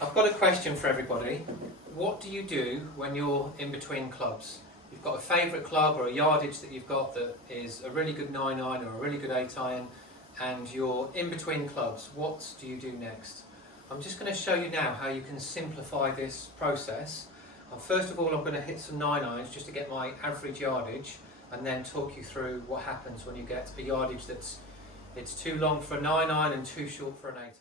I've got a question for everybody. What do you do when you're in between clubs? You've got a favourite club or a yardage that you've got that is a really good 9-iron or a really good 8-iron, and you're in between clubs. What do you do next? I'm just going to show you now how you can simplify this process. First of all, I'm going to hit some 9-irons just to get my average yardage, and then talk you through what happens when you get a yardage it's too long for a 9-iron and too short for an 8-iron.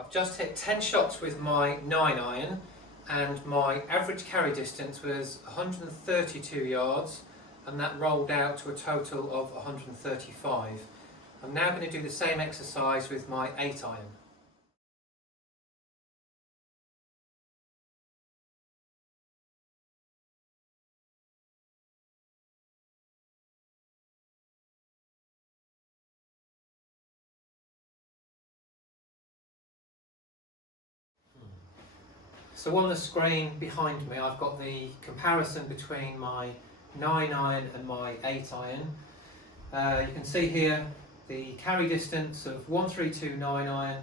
I've just hit 10 shots with my 9-iron and my average carry distance was 132 yards, and that rolled out to a total of 135. I'm now going to do the same exercise with my 8-iron. So on the screen behind me I've got the comparison between my 9-iron and my 8-iron. You can see here the carry distance of 132 9-iron,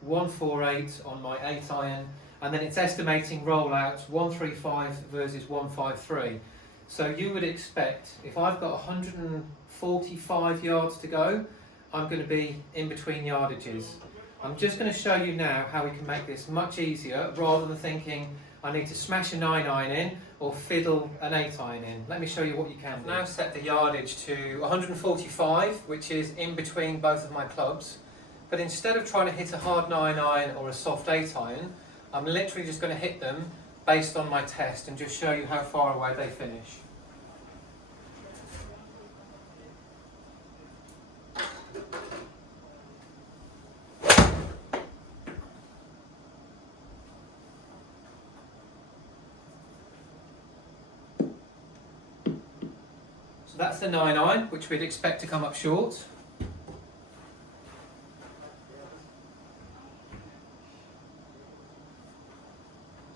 148 on my 8-iron, and then it's estimating rollouts 135 versus 153. So you would expect, if I've got 145 yards to go, I'm going to be in between yardages. I'm just going to show you now how we can make this much easier, rather than thinking I need to smash a 9-iron in or fiddle an 8-iron in. Let me show you what you can do. I've now set the yardage to 145, which is in between both of my clubs. But instead of trying to hit a hard 9-iron or a soft 8-iron, I'm literally just going to hit them based on my test and just show you how far away they finish. So that's the 9-iron, which we'd expect to come up short.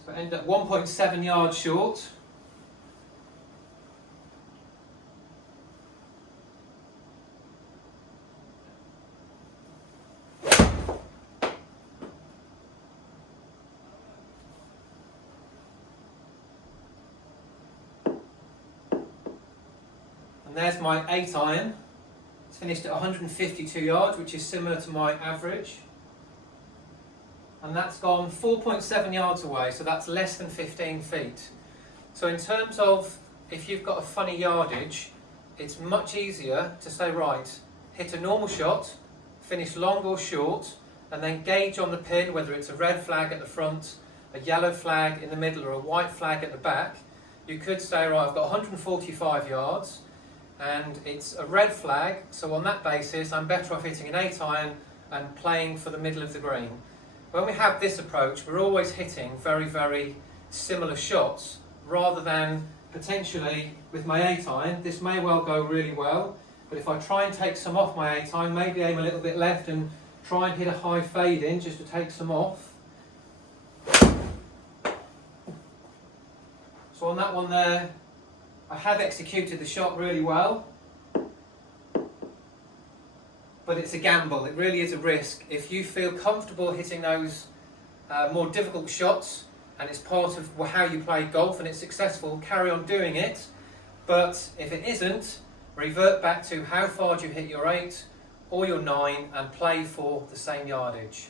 So I end up 1.7 yards short. And there's my 8-iron. It's finished at 152 yards, which is similar to my average. And that's gone 4.7 yards away, so that's less than 15 feet. So in terms of if you've got a funny yardage, it's much easier to say, right, hit a normal shot, finish long or short, and then gauge on the pin whether it's a red flag at the front, a yellow flag in the middle, or a white flag at the back. You could say, right, I've got 145 yards, and it's a red flag, so on that basis I'm better off hitting an 8-iron and playing for the middle of the green. When we have this approach, we're always hitting very, very similar shots, rather than potentially with my 8-iron, this may well go really well, but if I try and take some off my 8-iron, maybe aim a little bit left and try and hit a high fade in just to take some off. So on that one there, I have executed the shot really well, but it's a gamble. It really is a risk. If you feel comfortable hitting those more difficult shots, and it's part of how you play golf and it's successful, carry on doing it. But if it isn't, revert back to how far do you hit your 8 or your 9 and play for the same yardage.